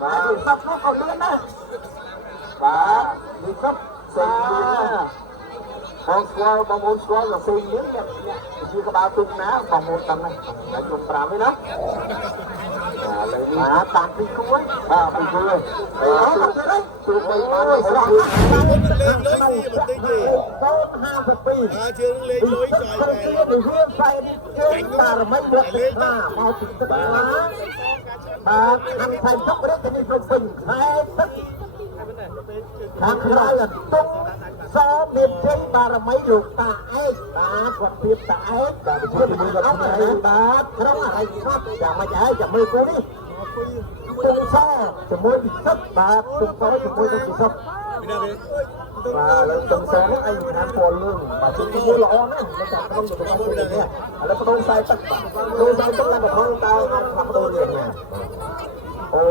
បាទសពនោះក៏លឿនដែរបាទនេះសពសេងលឿនណាបងស្គាល់បងប្អូនស្គាល់ក៏សេងលឿនអ្នកជាក្បាលទុំណាបងប្អូនដឹងណាតែជុំ5ទេណាឥឡូវនេះតាមពីគួយបាទពីគួយទូបីបានស្រស់លេងលុយបន្តិចទេ52ជើងលេងលុយចុយទៅនេះវាផ្សាយនេះជើងបារមីមកទឹកខ្លាមកទឹកខ្លាបាទខាងថៃទុករេទៅនេះភ្នំពេញខែទឹកខាងក្រៅទុកសមានជ័យបារមីលោកតាឯកបាទគាត់ព្រៀបតាឯកបាទជាមួយជាមួយគាត់បាទក្រុងអរិយសពយ៉ាងម៉េចហើយចាំមើលគូនេះទុំសជាមួយពិសិដ្ឋបាទទុំសជាមួយនឹងពិសិដ្ឋបាទលើទុំសនេះឯងខាងពណ៌លឿងបាទជាមួយល្អណាស់នៅខាងក្នុងទៅក្នុងនេះឥឡូវបដូរខ្សែទឹកបាទបដូរខ្សែទឹកឡើងកំងតើខាងបដូរនេះណាអូ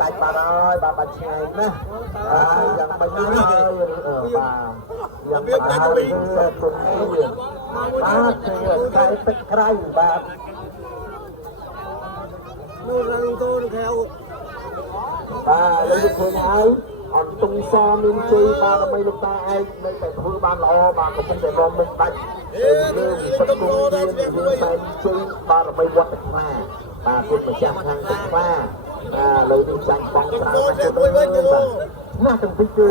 ដាច់បាត់ហើយបាទបាច់ឆ្ងាយណាស់យ៉ាងបាច់ណាស់បាទយ៉ាងបាច់ទៅវិញសេតុននេះបាទជាខ្សែទឹកក្រៅបាទនោះរងតូនខែបាទលើឃើញហើយអត់ទុំសមានជ័យបារមីលោកតាឯងនៅតែធ្វើបានល្អបាទកំពុងតែរំលឹកដាច់លើទឹកគង់មានវាតែជ័យបារមីវត្តខ្មាបាទគុណម្ចាស់ខាងទឹកខ្មាលើនេះចាញ់បងច្រើនណាស់ទៅវិញបាទណាស់ទាំងពីរគឺ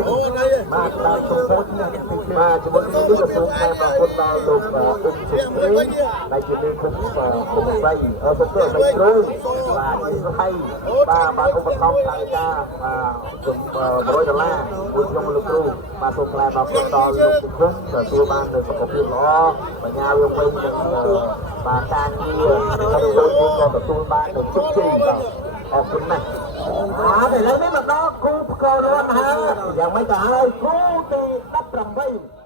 បាទដល់ទៅពុតណាស់ទាំងពីរបាទជាមួយនេះក៏សូមខែប្រគុណដល់លោកអ៊ុំសុស្រីដែលជាមេឃុំគុំស្រីសុស្រីស្រីគ្រូបាទស្រីបាទឧបត្ថម្ភថវិកាជុំ$100មួយខ្ញុំលោកគ្រូបាទសូមថ្លែងប្រគុណដល់លោកពិគុំទទួលបាននូវសុខភាពល្អបញ្ញាវាវិញនឹងបាទការងាររបស់លោកក៏ទទួលបាននូវជោគជ័យបាទអរគុណណាស់ឥឡូវនេះមកដល់គូផ្គររត់ហើយយ៉ាងម៉េចទៅហើយគូទី18